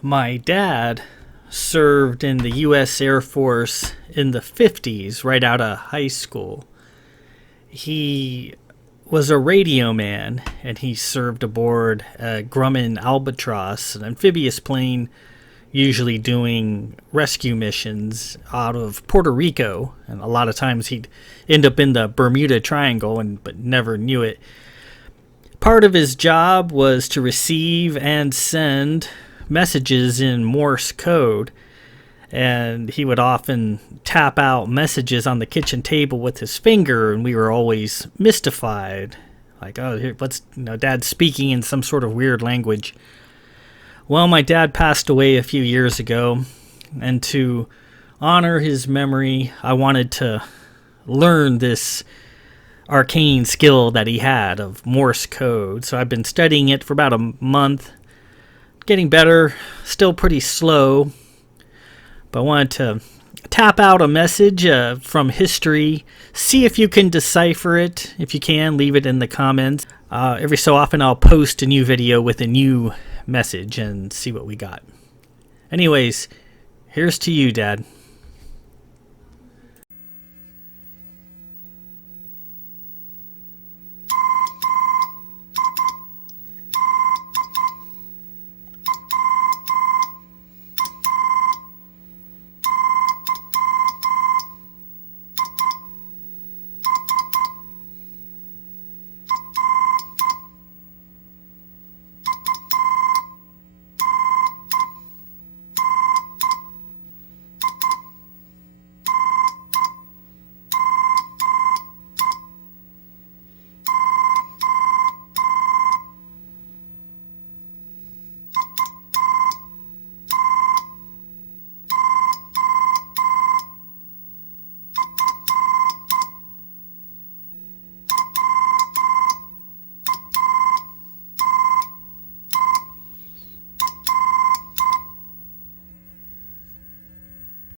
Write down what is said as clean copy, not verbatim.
My dad served in the U.S. Air Force in the 50s, right out of high school. He was a radio man, and he served aboard a Grumman Albatross, an amphibious plane usually doing rescue missions out of Puerto Rico. And a lot of times he'd end up in the Bermuda Triangle, but never knew it. Part of his job was to receive and send messages in Morse code, and he would often tap out messages on the kitchen table with his finger, and we were always mystified, like, oh, what's Dad's speaking in some sort of weird language. Well, my dad passed away a few years ago, and to honor his memory, I wanted to learn this arcane skill that he had of Morse code. So I've been studying it for about a month, getting better, still pretty slow, but I wanted to tap out a message from history, see if you can decipher it. If you can, leave it in the comments. Every so often I'll post a new video with a new message and see what we got. Anyways, here's to you, Dad.